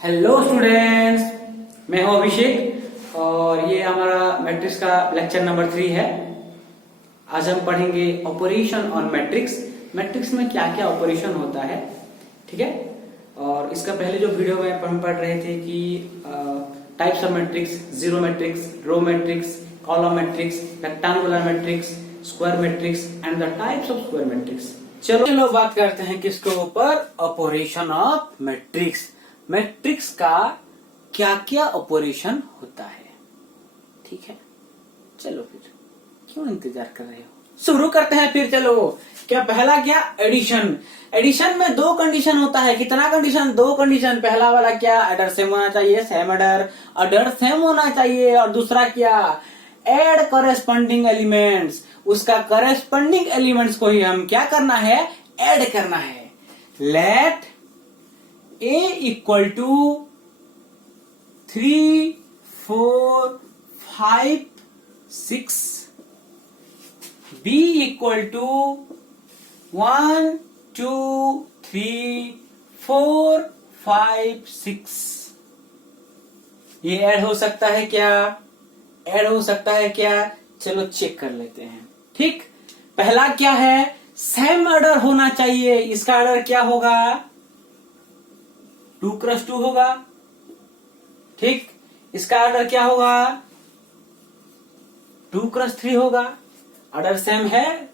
Hello students, मैं हूं अभिषेक और ये हमारा मैट्रिक्स का लेक्चर नंबर 3 है। आज हम पढ़ेंगे ऑपरेशन ऑन मैट्रिक्स। मैट्रिक्स में क्या क्या ऑपरेशन होता है, ठीक है। और इसका पहले जो वीडियो में हम पढ़ रहे थे कि types of matrix, zero matrix, row matrix, column matrix, rectangular matrix, square matrix and the types of square matrix. चलो बात करते हैं किसके ऊपर, ऑपरेशन ऑफ मैट्रिक्स। मैट्रिक्स का क्या क्या ऑपरेशन होता है, ठीक है। चलो फिर क्यों इंतजार कर रहे हो, शुरू करते हैं फिर। चलो क्या पहला क्या, एडिशन। एडिशन में दो कंडीशन होता है। कितना कंडीशन, दो कंडीशन। पहला वाला क्या, एडर सेम होना चाहिए, सेम एडर सेम होना चाहिए। और दूसरा क्या, एड करेस्पॉन्डिंग एलिमेंट्स। उसका करेस्पॉन्डिंग एलिमेंट्स को ही हम क्या करना है, ऐड करना है। Let A equal to 3, 4, 5, 6, B equal to 1, 2, 3, 4, 5, 6। ये ऐड हो सकता है क्या, ऐड हो सकता है क्या, चलो चेक कर लेते हैं। ठीक, पहला क्या है, सेम ऑर्डर होना चाहिए। इसका ऑर्डर क्या होगा, 2 क्रॉस 2 होगा। ठीक, इसका ऑर्डर क्या होगा, 2 क्रॉस 3 होगा। ऑर्डर सेम है,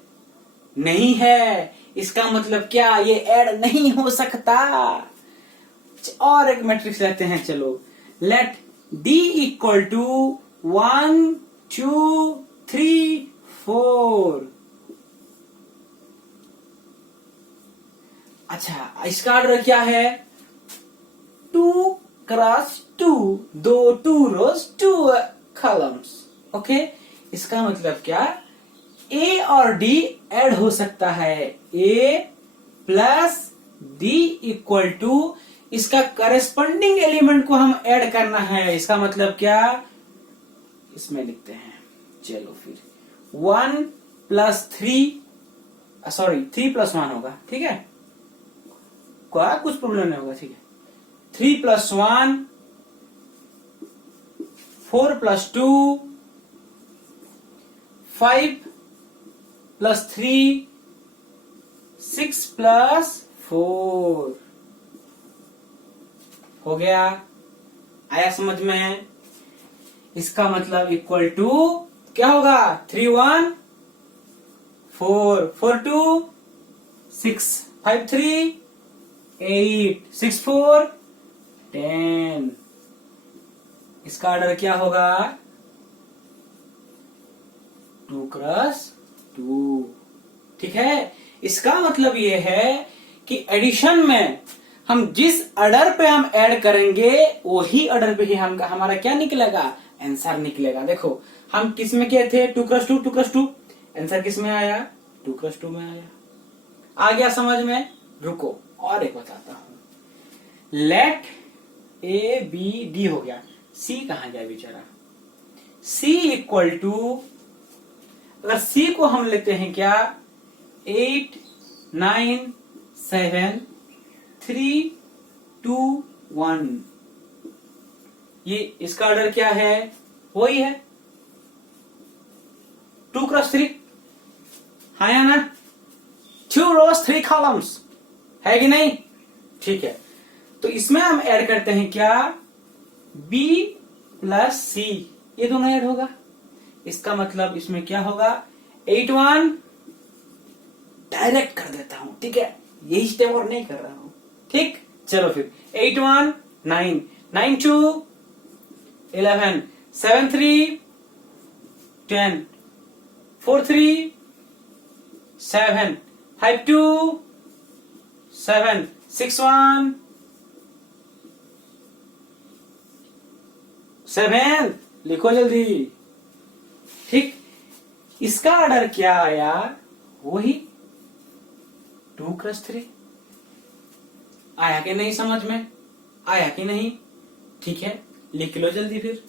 नहीं है, इसका मतलब क्या, ये ऐड नहीं हो सकता। और एक मैट्रिक्स लेते हैं, चलो लेट D इक्वल टू 1, 2, 3, 4। अच्छा, इसका ऑर्डर क्या है, 2 क्रॉस 2, दो 2 रोज 2 कॉलम्स। ओके, इसका मतलब क्या, A और D ऐड हो सकता है। A plus D equal to, इसका करेस्पॉन्डिंग एलिमेंट को हम ऐड करना है। इसका मतलब क्या, इसमें लिखते हैं, चलो फिर 1 प्लस 3, सॉरी 3 प्लस 1 होगा, ठीक है, क्या कुछ प्रॉब्लम नहीं होगा, ठीक है। 3 प्लस 1, 4 प्लस 2, 5 प्लस 3, 6 प्लस 4 हो गया। आया समझ में। इसका मतलब इक्वल टू क्या होगा, 3 1 4, 4 2 6, 5 3 8, 6 4 10। इसका ऑर्डर क्या होगा, 2 क्रॉस 2। ठीक है, इसका मतलब ये है कि एडिशन में हम जिस ऑर्डर पे हम ऐड करेंगे वही ऑर्डर पे ही हम हमारा क्या निकलेगा, आंसर निकलेगा। देखो हम किस में किए थे, 2 क्रॉस 2, 2 क्रॉस 2, आंसर किस में आया, 2 क्रॉस 2 में आया। आ गया समझ में। रुको और एक बताता हूं। लेट A B D हो गया, C कहां जाए बेचारा। C इक्वल टू, अगर C को हम लेते हैं क्या, 8 9 7 3 2 1। ये इसका ऑर्डर क्या है, वही है 2 क्रॉस 3, हाँ या ना, 2 रोज 3 कॉलम्स, है कि नहीं। ठीक है, तो इसमें हम ऐड करते हैं क्या, B प्लस C, ये दोनों ऐड होगा। इसका मतलब इसमें क्या होगा, 8 1, डायरेक्ट कर देता हूं, ठीक है, यही स्टेप और नहीं कर रहा हूं। ठीक, चलो फिर 8 1 9, 9 2 11, 7 3 10, 4 3 7, 5 2 7, 6 1 7, लिखो जल्दी। ठीक, इसका ऑर्डर क्या आया, वही 2 क्रॉस 3। आया कि नहीं समझ में, आया कि नहीं, ठीक है, लिख लो जल्दी। फिर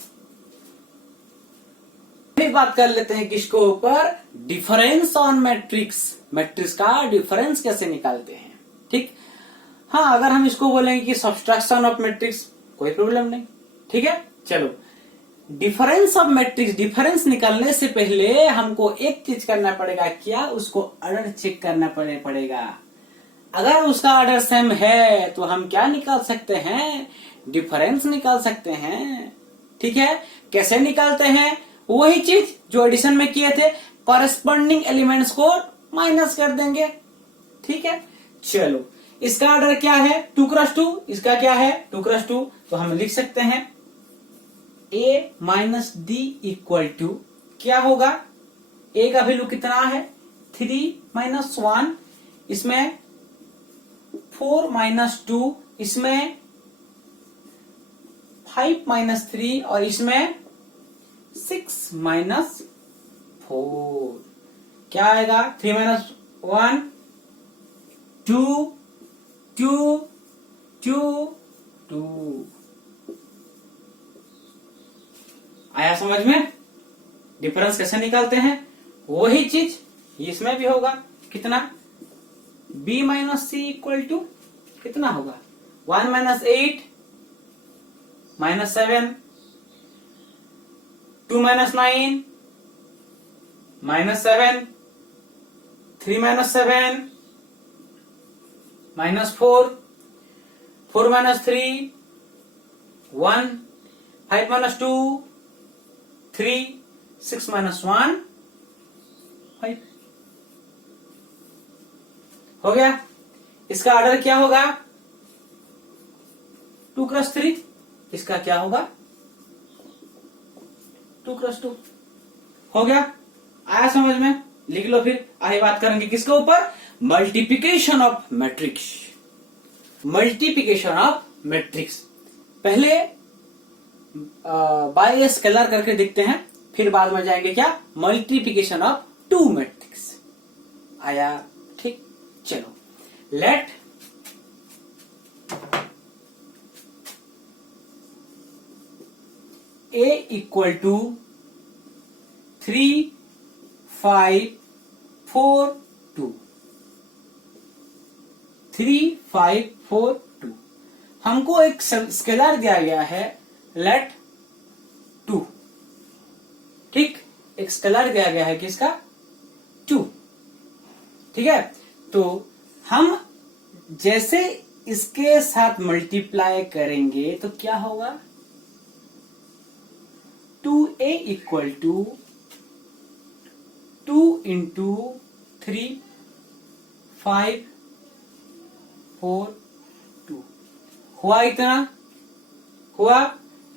बात कर लेते हैं किसको ऊपर, डिफरेंस ऑन मैट्रिक्स। मैट्रिक्स का डिफरेंस कैसे निकालते हैं, ठीक। हाँ, अगर हम इसको बोलेंगे कि सब्सट्रैक्शन ऑफ मैट्रिक्स, कोई प्रॉब्लम नहीं। ठीक है, चलो डिफरेंस ऑफ मैट्रिक्स, डिफरेंस निकालने से पहले हमको एक चीज करना पड़ेगा, क्या? उसको ऑर्डर चेक करना पड़ेगा। अगर उसका ऑर्डर सेम है तो हम क्या निकाल सकते हैं? डिफरेंस निकाल सकते हैं। ठीक है, कैसे निकालते हैं? वही चीज जो एडिशन में किए थे, कॉरेस्पॉन्डिंग एलिमेंट्स को माइनस कर देंगे। ठीक है, चलो इसका ऑर्डर क्या है? 2x2। इसका क्या है? 2x2। तो हम लिख सकते हैं a minus D equal to क्या होगा? a का वैल्यू कितना है? 3 माइनस 1, इसमें 4 माइनस 2, इसमें 5 माइनस 3 और इसमें 6 माइनस 4। क्या आएगा? 3 माइनस 1 2 2 2 2। आया समझ में? डिफरेंस कैसे निकालते हैं? वही चीज इसमें भी होगा। कितना? b minus C equal to कितना होगा? 1 minus 8 minus 7, 2 minus 9 minus 7, 3 minus 7 minus 4, 4 minus 3 1, 5 minus 2 3, 6 minus 1 5। हो गया। इसका ऑर्डर क्या होगा? 2x3। इसका क्या होगा? 2x2। हो गया। आया समझ में? लिख लो फिर। आगे बात करेंगे किसके ऊपर? Multiplication of matrix. Multiplication of matrix पहले बाय स्केलर करके देखते हैं, फिर बाद में जाएंगे क्या? Multiplication of two matrix. आया? ठीक, चलो लेट a इक्वल टू 3 5 4 2। 3 5 4 2। हमको एक स्केलर दिया गया है लेट 2। ठीक, एक स्केलर दिया गया है किसका? 2। ठीक है, तो हम जैसे इसके साथ मल्टीप्लाई करेंगे तो क्या होगा? 2a इक्वल टू 2 इंटू 3 5 4 2 हुआ। इतना हुआ।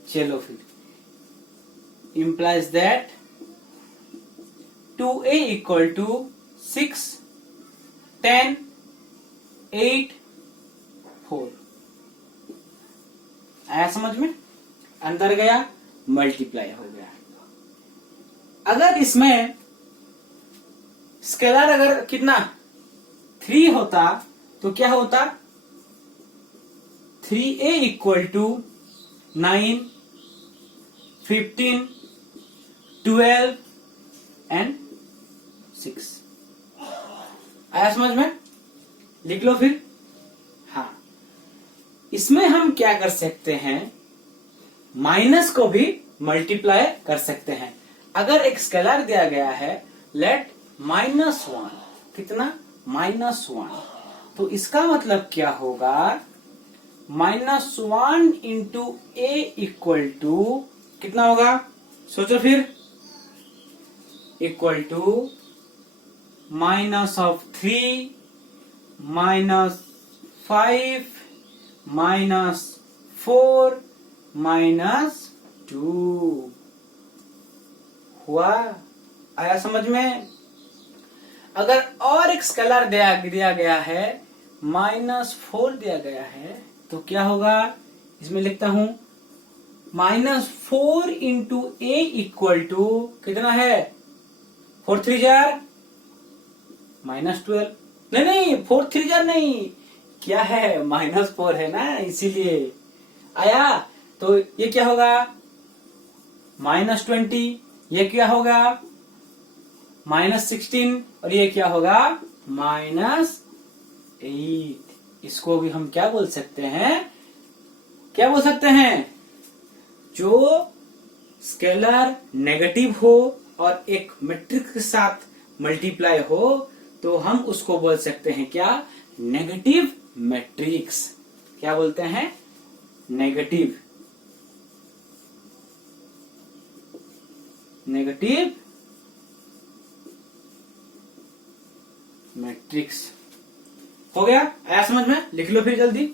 चलो फिर implies that 2a equal to 6 10 8 4। आया समझ में? अंदर गया, मल्टीप्लाई हो गया। अगर इसमें स्केलर अगर कितना 3 होता तो क्या होता? 3a equal to 9 15 12 and 6। आया समझ में? लिख लो फिर। हाँ, इसमें हम क्या कर सकते हैं? माइनस को भी मल्टीप्लाई कर सकते हैं। अगर एक स्केलर दिया गया है लेट -1, कितना? -1, तो इसका मतलब क्या होगा? -1 इंटू a इक्वल टू कितना होगा? सोचो फिर। इक्वल टू माइनस ऑफ 3 -5 -4 -2 हुआ। आया समझ में? अगर और एक स्केलर दिया गया है -4 दिया गया है तो क्या होगा? इसमें लिखता हूं -4 इंटू a इक्वल टू कितना है? 4 3 जार -12। नहीं 4 3 जार नहीं, क्या है? -4 है ना, इसीलिए आया। तो ये क्या होगा? -20। ये क्या होगा? -16 और ये क्या होगा? -8। इसको भी हम क्या बोल सकते हैं? क्या बोल सकते हैं, जो स्केलर नेगेटिव हो और एक मैट्रिक्स के साथ मल्टीप्लाई हो तो हम उसको बोल सकते हैं क्या, नेगेटिव मैट्रिक्स। क्या बोलते हैं, नेगेटिव मैट्रिक्स। हो गया, आया समझ में, लिख लो फिर जल्दी।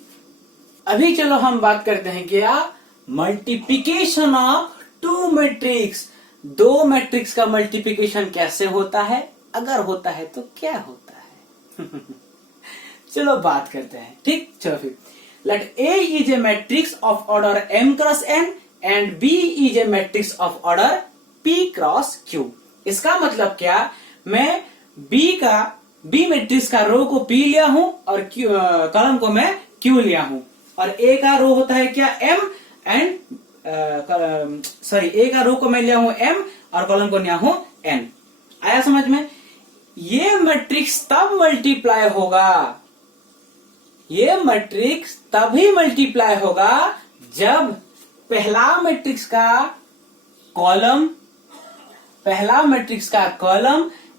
अभी चलो हम बात करते हैं क्या, मल्टीप्लिकेशन ऑफ टू मैट्रिक्स। दो मैट्रिक्स का मल्टीप्लिकेशन कैसे होता है, अगर होता है तो क्या होता है। चलो बात करते हैं, ठीक। चलो फिर, let A is a matrix of order m cross n and B is a matrix of order P cross Q। इसका मतलब क्या, मैं B मैट्रिक्स का रो को P लिया हूं और कॉलम को मैं Q लिया हूं, और A का रो होता है क्या, M एंड A का रो को मैं लिया हूं M और कॉलम को लिया हूं N। आया समझ में। ये मैट्रिक्स तब मल्टीप्लाई होगा, ये मैट्रिक्स तभी मल्टीप्लाई होगा जब पहला मैट्रिक्स का कॉलम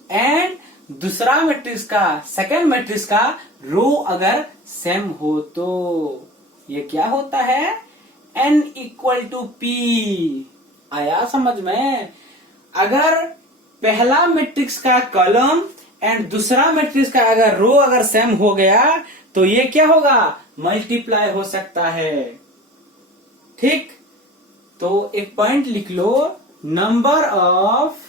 एंड दूसरा मैट्रिक्स का, सेकंड मैट्रिक्स का रो अगर सेम हो तो। ये क्या होता है, n इक्वल टू P। आया समझ में। अगर पहला मैट्रिक्स का कॉलम एंड दूसरा मैट्रिक्स का अगर रो अगर सेम हो गया तो ये क्या होगा, मल्टीप्लाई हो सकता है, ठीक। तो एक पॉइंट लिख लो, number of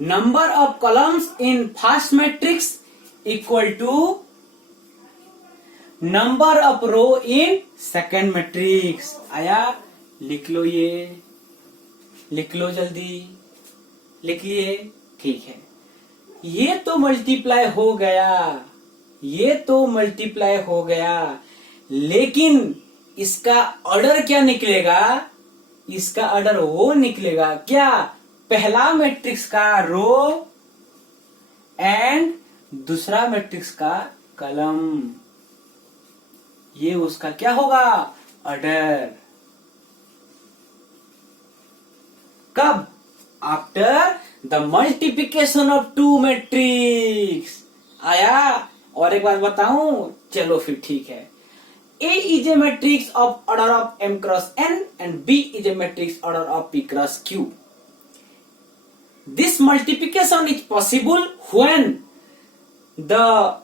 number of columns in first matrix equal to number of row in second matrix. आया, लिख लो, ये लिख लो जल्दी, लिख लिए, ठीक है। ये तो मल्टीप्लाई हो गया, ये तो मल्टीप्लाई हो गया, लेकिन इसका ऑर्डर क्या निकलेगा, इसका ऑर्डर वो निकलेगा क्या, पहला मैट्रिक्स का रो एंड दूसरा मैट्रिक्स का कॉलम, ये उसका क्या होगा, ऑर्डर। कब, after the multiplication of two matrix. आया। और एक बात बताऊं, चलो फिर ठीक है। A is a matrix of order of m cross n and B is a matrix order of p cross q. This multiplication is possible when the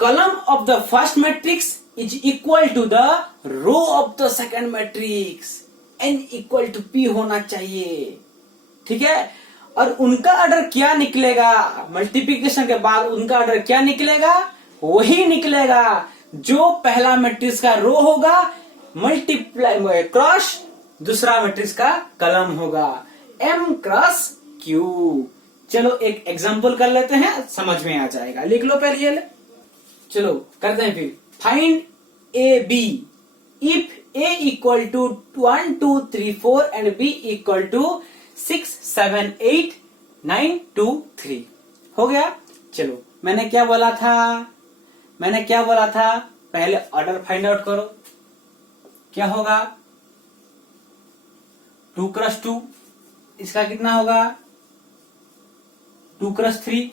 column of the first matrix is equal to the row of the second matrix. n equal to p होना चाहिए, ठीक है। और उनका order क्या निकलेगा, multiplication के बाद उनका ऑर्डर क्या निकलेगा, वही निकलेगा जो पहला मैट्रिक्स का रो होगा मल्टीप्लाई क्रॉस दूसरा मैट्रिक्स का कॉलम होगा, m क्रॉस q। चलो एक एग्जांपल कर लेते हैं, समझ में आ जाएगा, लिख लो पहले ये। चलो करते हैं फिर। Find A B if a equal to 1 2 3 4 and b equal to 6 7 8 9 2 3। हो गया। चलो मैंने क्या बोला था, पहले ऑर्डर फाइंड आउट करो, क्या होगा 2 क्रॉस 2, इसका कितना होगा 2 क्रॉस 3,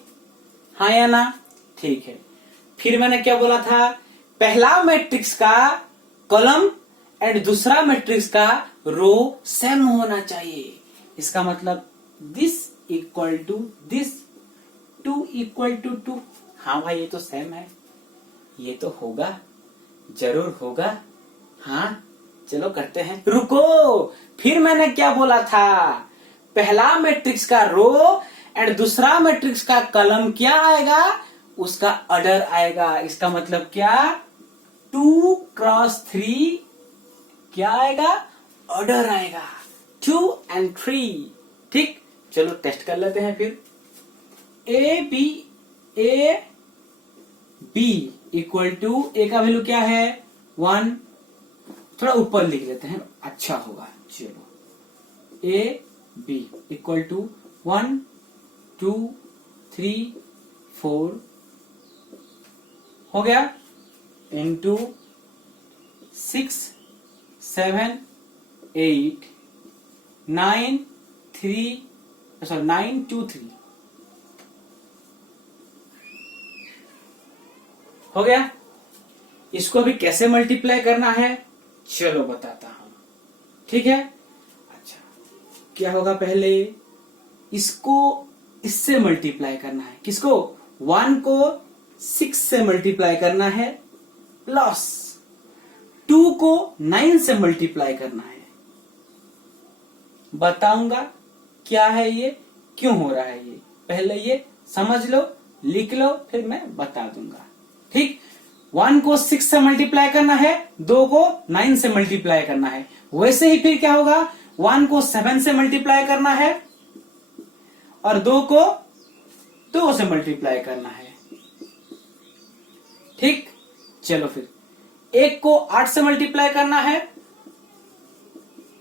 हाँ या ना, ठीक है। फिर मैंने क्या बोला था, पहला मैट्रिक्स का कॉलम एंड दूसरा मैट्रिक्स का रो सेम होना चाहिए, इसका मतलब this equal to this, 2 equal to 2, हाँ भाई ये तो सेम है, ये तो होगा, जरूर होगा, हाँ चलो करते हैं। रुको, फिर मैंने क्या बोला था? पहला मैट्रिक्स का रो एंड दूसरा मैट्रिक्स का कॉलम क्या आएगा? उसका ऑर्डर आएगा। इसका मतलब क्या? 2x3 क्या आएगा? ऑर्डर आएगा। 2 and 3। ठीक, चलो टेस्ट कर लेते हैं फिर। ए बी इक्वल टू, ए का वैल्यू क्या है? 1। थोड़ा ऊपर लिख लेते हैं, अच्छा होगा। चलो, ए बी इक्वल टू 1 2 3 4 हो गया, इंटू 6 7 8 9 2 3 हो गया। इसको अभी कैसे मल्टीप्लाई करना है चलो बताता हूं, ठीक है। अच्छा, क्या होगा? पहले इसको इससे मल्टीप्लाई करना है। किसको? 1 को 6 से मल्टीप्लाई करना है, प्लस 2 को 9 से मल्टीप्लाई करना है। बताऊंगा क्या है ये, क्यों हो रहा है ये। पहले ये समझ लो, लिख लो, फिर मैं बता दूंगा। ठीक, 1 को 6 से मल्टीप्लाई करना है, 2 को 9 से मल्टीप्लाई करना है। वैसे ही फिर क्या होगा? 1 को 7 से मल्टीप्लाई करना है और 2 को 2 से मल्टीप्लाई करना है। ठीक, चलो फिर 1 को 8 से मल्टीप्लाई करना है,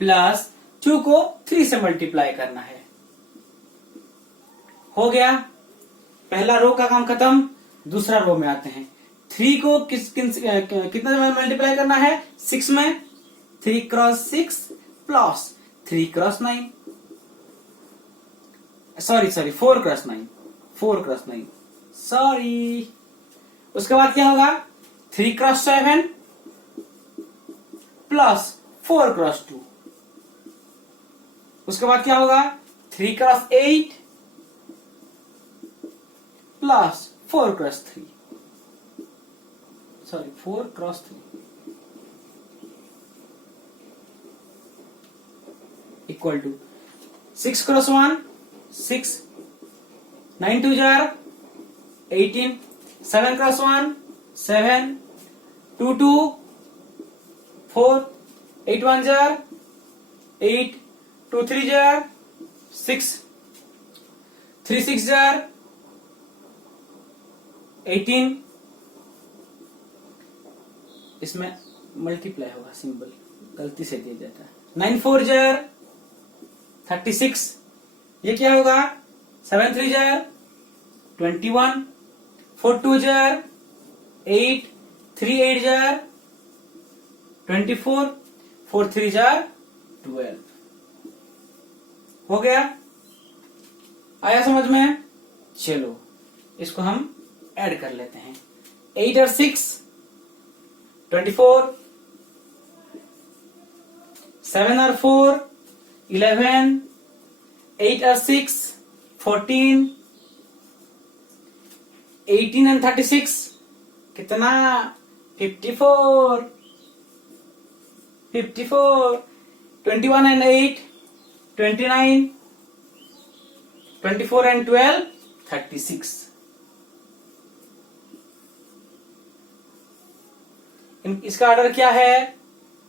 प्लस 2 को 3 से मल्टीप्लाई करना है। हो गया, पहला रो का काम खत्म। दूसरा रो में आते हैं। 3 को कितने में मल्टीप्लाई करना है? 6 में। 3 cross 6 plus 3 cross 9, sorry 4 cross 9, 4 cross 9, sorry. उसके बाद क्या होगा? 3 क्रॉस 7 प्लस 4 क्रॉस 2। उसके बाद क्या होगा? 3 cross 8 plus 4 cross 3, sorry 4 cross 3 equal to 6 cross 1 6, 9 2 जार 18, 7 क्रॉस 1 7, 2 2 4, 8 1 जार 8, 2 3 जार 6, 3 6 जार 18। इसमें मल्टीप्लाई होगा, सिंबल गलती से दिया जाता है। 9 4 जार 36। ये क्या होगा? 7 3 जार 21, 4 2 जार 8, 3 8 जार 24, 4 3 जार 12। हो गया? आया समझ में? चलो इसको हम ऐड कर लेते हैं। 8 और 6 24, 7 और 4 11, 8 और 6 14, 18 and 36 कितना? 54, 21 and 8 29, 24 and 12 36। इसका ऑर्डर क्या है?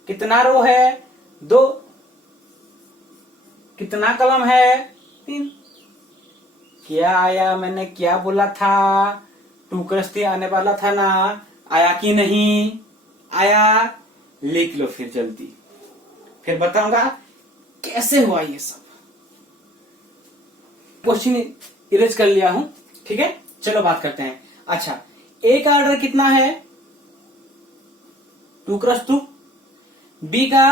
कितना रो है? 2। कितना कॉलम है? 3। क्या आया? मैंने क्या बोला था? 2 क्रॉस 3 आने वाला था ना? आया कि नहीं आया? लिख लो फिर जल्दी, फिर बताऊंगा कैसे हुआ ये सब। क्वेश्चन इरेज कर लिया हूं, ठीक है। चलो बात करते हैं। अच्छा, ए का ऑर्डर कितना है? 2 क्रॉस 2। बी का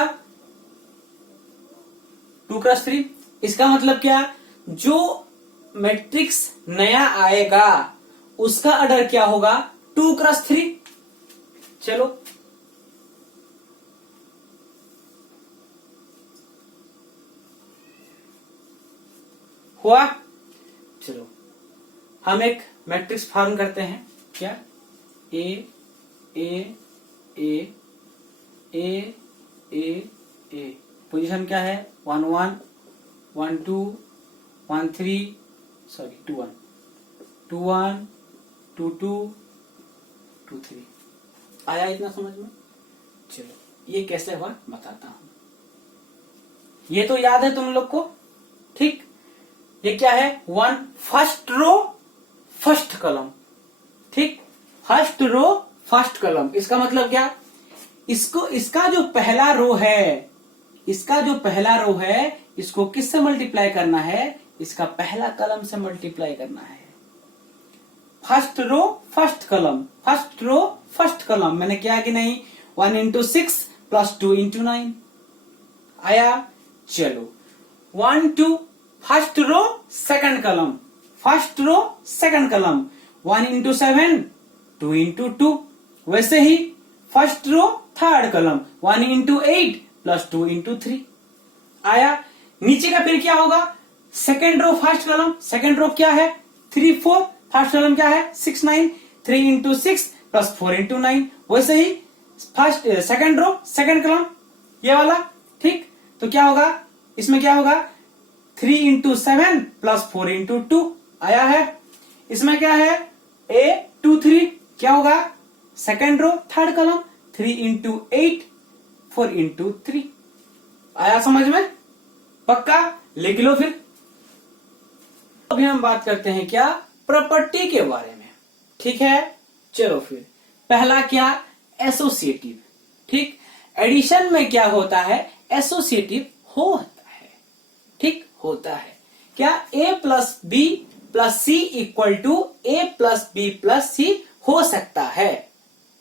2 क्रॉस 3। इसका मतलब क्या? जो मैट्रिक्स नया आएगा उसका ऑर्डर क्या होगा? 2 क्रॉस 3। चलो हुआ। चलो हम एक मैट्रिक्स फॉर्म करते हैं। क्या? ए ए ए ए ए पोजीशन क्या है 1 1 1 2 1 3 सॉरी 2 1 2 1 2 2 2 3। आया इतना समझ में? चलो ये कैसे हुआ बताता हूं। ये तो याद है तुम लोग को, ठीक। ये क्या है 1 फर्स्ट रो फर्स्ट कॉलम, ठीक। फर्स्ट रो फर्स्ट कॉलम इसका मतलब क्या, इसका जो पहला रो है, इसका जो पहला रो है इसको किससे मल्टीप्लाई करना है, इसका पहला कॉलम से मल्टीप्लाई करना है। First row first column, first row first column मैंने किया कि नहीं, 1 इंटू 6 प्लस 2 इंटू 9 आया। चलो 1 2 first row second column, first row second column 1 into 7 2 into 2। वैसे ही first row third column 1 into 8 plus 2 into 3 आया। नीचे का फिर क्या होगा, second row first column, second row क्या है 3 4, फर्स्ट कॉलम क्या है 6 9, 3 इंटू 6 प्लस 4 इंटू 9। वैसे ही first second row second column ये वाला, ठीक। तो क्या होगा इसमें, क्या होगा 3 इंटू 7 प्लस 4 इंटू 2 आया है। इसमें क्या है A 2 3 क्या होगा, second row third column 3 into 8 4 into 3 आया समझ में? पक्का लिख लो फिर। अभी हम बात करते हैं क्या, प्रॉपर्टी के बारे में, ठीक है। चलो फिर पहला क्या, एसोसिएटिव, ठीक। एडिशन में क्या होता है, एसोसिएटिव होता है, ठीक होता है। क्या a plus B plus C equal to A plus B plus C हो सकता है,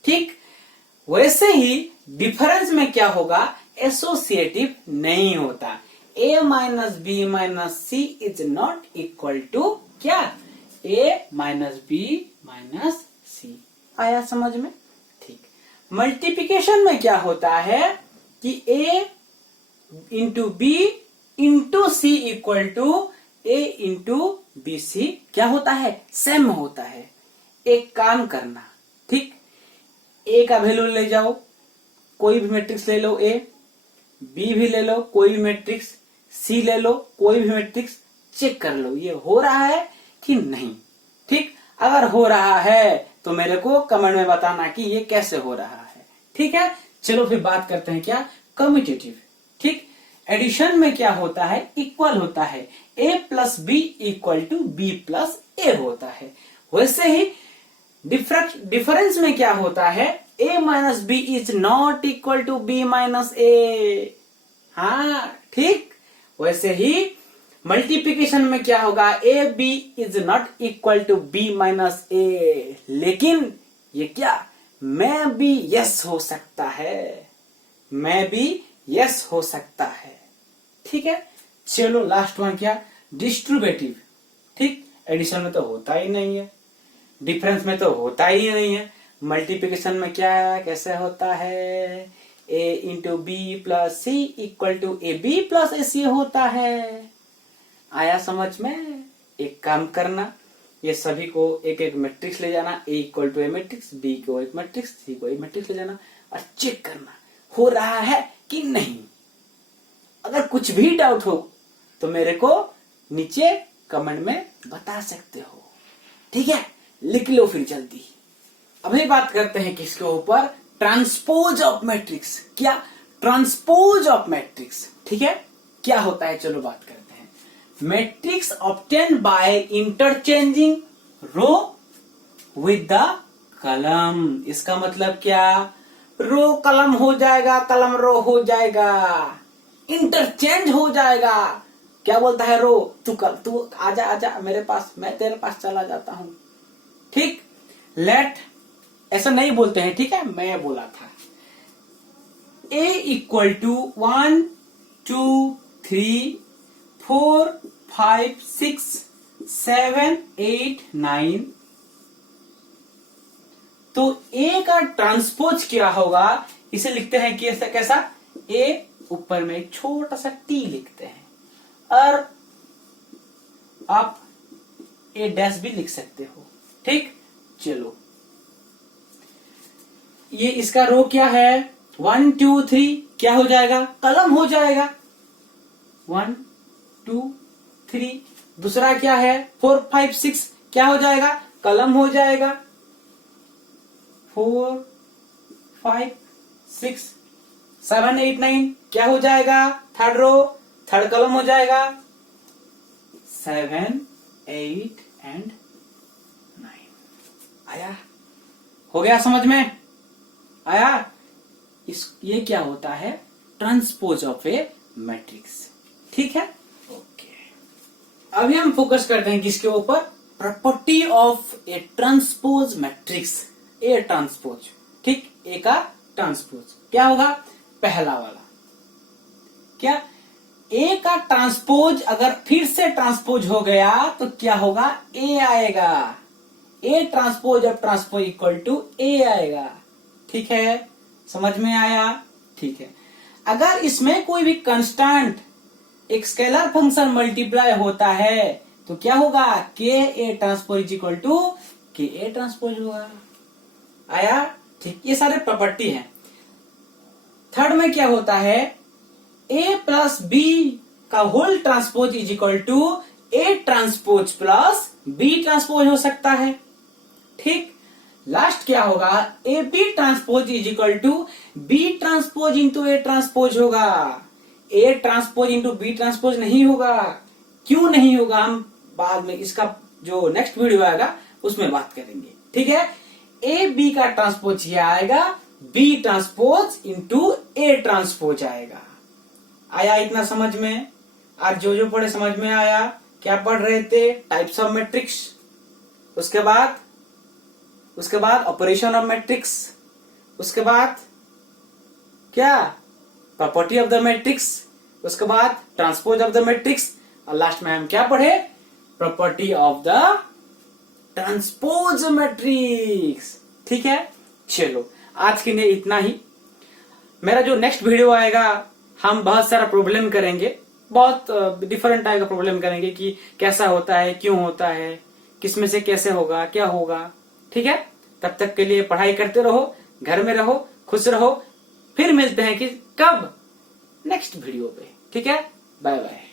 ठीक। वैसे ही डिफरेंस में क्या होगा, एसोसिएटिव नहीं होता। a minus B minus C is not equal to क्या, a minus B minus C आया समझ में, ठीक। मल्टीप्लिकेशन में क्या होता है कि a into B into C equal to a into B C क्या होता है, सेम होता है। एक काम करना, ठीक। a का वैल्यू ले जाओ, कोई भी मैट्रिक्स ले लो, a b भी ले लो कोई भी मैट्रिक्स, c ले लो कोई भी मैट्रिक्स, चेक कर लो ये हो रहा है कि नहीं, ठीक। अगर हो रहा है तो मेरे को कमेंट में बताना कि ये कैसे हो रहा है, ठीक है। चलो फिर बात करते हैं क्या, कम्यूटेटिव, ठीक। एडिशन में क्या होता है, इक्वल होता है, a plus B equal to B plus A होता है। वैसे ही डिफरेंस में क्या होता है, a minus B is not equal to B minus A, हाँ ठीक। वैसे ही मल्टीप्लिकेशन में क्या होगा, A B is not equal to B minus A, लेकिन ये क्या मैं भी यस हो सकता है, मैं भी यस हो सकता है, ठीक है। चलो लास्ट वन क्या, डिस्ट्रीब्यूटिव, ठीक। एडिशन में तो होता ही नहीं है, डिफरेंस में तो होता ही नहीं है, मल्टीप्लिकेशन में क्या कैसे होता है, a into B plus C equal to A B plus A C होता है। आया समझ में? एक काम करना, ये सभी को एक एक मैट्रिक्स ले जाना, a equal to A matrix, b को एक मैट्रिक्स, c को एक मैट्रिक्स ले जाना और चेक करना हो रहा है कि नहीं। अगर कुछ भी डाउट हो तो मेरे को नीचे कमेंट में बता सकते हो, ठीक है। लिख लो फिर जल्दी। अभी बात करते हैं किसके ऊपर, ट्रांसपोज ऑफ मैट्रिक्स। क्या, ट्रांसपोज ऑफ मैट्रिक्स, ठीक है। क्या होता है चलो बात करते हैं। Matrix obtain by interchanging row with the column. इसका मतलब क्या, रो कलम हो जाएगा, कलम रो हो जाएगा, इंटरचेंज हो जाएगा। क्या बोलता है रो, तू आजा आजा मेरे पास, मैं तेरे पास चला जाता हूं, ठीक। लेट ऐसा नहीं बोलते हैं, ठीक है, मैं बोला था। a equal to 1 2 3 4 5 6 7 8 9। तो a का ट्रांसपोज क्या होगा, इसे लिखते हैं कि ऐसा कैसा, a ऊपर में एक छोटा सा t लिखते हैं और आप a डैश भी लिख सकते हो, ठीक। चलो ये इसका रो क्या है 1 2 3 क्या हो जाएगा, कलम हो जाएगा। 1 2 3। दूसरा क्या है, 4 5 6 क्या हो जाएगा, कलम हो जाएगा। 4 5 6 7 8 9 क्या हो जाएगा, थर्ड रो, थर्ड कलम हो जाएगा। 7 8 एंड 9 आया, हो गया समझ में आया। ये क्या होता है, ट्रांसपोज ऑफ ए मैट्रिक्स। ठीक है, ओके। अभी हम फोकस करते हैं किसके ऊपर, property of A transpose matrix. A transpose, ठीक, ए का ट्रांसपोज क्या होगा, पहला वाला क्या, ए का ट्रांसपोज अगर फिर से ट्रांसपोज हो गया तो क्या होगा, ए आएगा। A transpose of transpose equal to A आएगा। ठीक है, समझ में आया। ठीक है, अगर इसमें कोई भी कांस्टेंट एक स्केलर फंक्शन मल्टीप्लाई होता है तो क्या होगा, K A transpose is equal to K A transpose होगा। आया, ठीक, ये सारे प्रॉपर्टी हैं। थर्ड में क्या होता है, ए प्लस बी का whole transpose is equal to A transpose plus B transpose हो सकता है। ठीक, लास्ट क्या होगा, A B transpose is equal to B transpose into A transpose होगा। A transpose into B transpose नहीं होगा। क्यों नहीं होगा, हम बाद में इसका जो नेक्स्ट वीडियो आएगा उसमें बात करेंगे। ठीक है, ए बी का ट्रांसपोज ये आएगा, B transpose into A transpose आएगा। आया इतना समझ में, आज जो पढ़े समझ में आया। क्या पढ़ रहे थे, टाइप्स ऑफ मैट्रिक्स, उसके बाद ऑपरेशन ऑफ मैट्रिक्स, उसके बाद क्या, प्रॉपर्टी ऑफ द मैट्रिक्स, उसके बाद ट्रांसपोज ऑफ द मैट्रिक्स, और लास्ट में हम क्या पढ़े, property of the transpose matrix. ठीक है, चलो आज के लिए इतना ही। मेरा जो नेक्स्ट वीडियो आएगा हम बहुत सारा प्रॉब्लम करेंगे, बहुत डिफरेंट टाइप का प्रॉब्लम करेंगे कि कैसा होता है, क्यों होता है, किसमें से कैसे होगा, क्या होगा। ठीक है, तब तक के लिए पढ़ाई करते रहो, घर में रहो, खुश रहो। फिर मिलते हैं कि कब, नेक्स्ट वीडियो पे। ठीक है, बाय बाय।